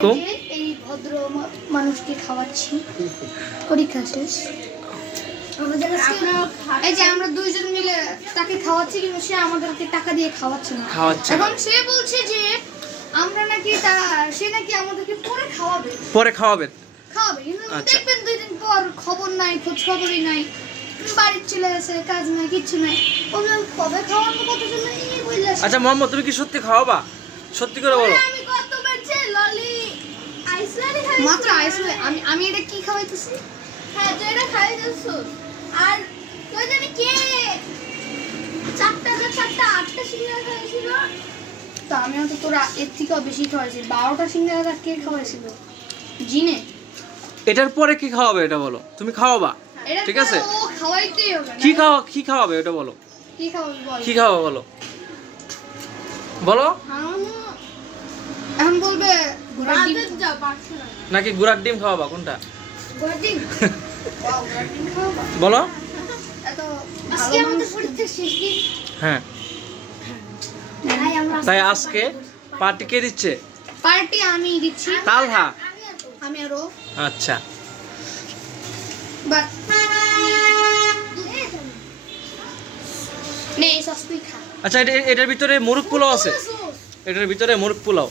তো? এই ভদ্র মানুষকে খাওয়াচ্ছি। পরীক্ষা শেষ। আমাদের এই যে আমরা দুইজন মিলে তাকে খাওয়াচ্ছি কিন্তু সে আমাদেরকে টাকা দিয়ে খাওয়াচ্ছে না। খাওয়াচ্ছে এখন সে বলছে যে আমরা নাকি তা সে নাকি আমাদেরকে পরে খাওয়াবে। পরে খাওয়াবে। কিন্তু আচ্ছা। দেখবেন দুই দিন পর খবর নাই খোঁজ খবরই নাই। বাড়ির চলে আসে কাজ নাই কিচ্ছু নাই। ওগুলো কবে খাওয়ানো আচ্ছা মোহাম্মদ তুমি কি সত্যি খাওয়াবা? সত্যি করে বলো। মাত্র আইসল্যান্ড আমি আমি এটা কি খাওয়াইতেছি? হ্যাঁ তুই এটা খাওয়াইতেছিস। আর তুই জানি কে? চারটা না চারটা আটটা সিঙ্গারা খাওয়াইছিল। তো আমি হয়তো তোরা এর থেকেও বেশি খাওয়াইছি। বারোটা সিঙ্গারা কে খাওয়াইছিল? জিনে। এটার পরে কি খাওয়াবে এটা বলো? তুমি খাওয়াবা? ঠিক আছে? ও খাওয়াইতেই হবে না? কি খাওয়া কি খাওয়াবে এটা বলো? কি খাওয়াবি বল। কি খাওয়াবে বলো? বলো? এখন বলবে ঘোড়ার ডিম? নাকি গুড়ার ডিম খাওয়াবা? কোনটা? বলো। হ্যাঁ। তাই আজকে পার্টি কে দিচ্ছে? পার্টি আমি দিচ্ছি। তালহা। আমি আরও আচ্ছা। বাট নে সস আচ্ছা এটা এটার ভিতরে মুরগ পোলাও আছে? এটার ভিতরে মুরগ পোলাও।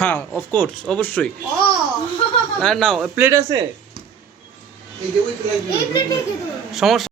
হ্যাঁ অফকোর্স অবশ্যই। ও আর নাও প্লেট আছে? সমস্যা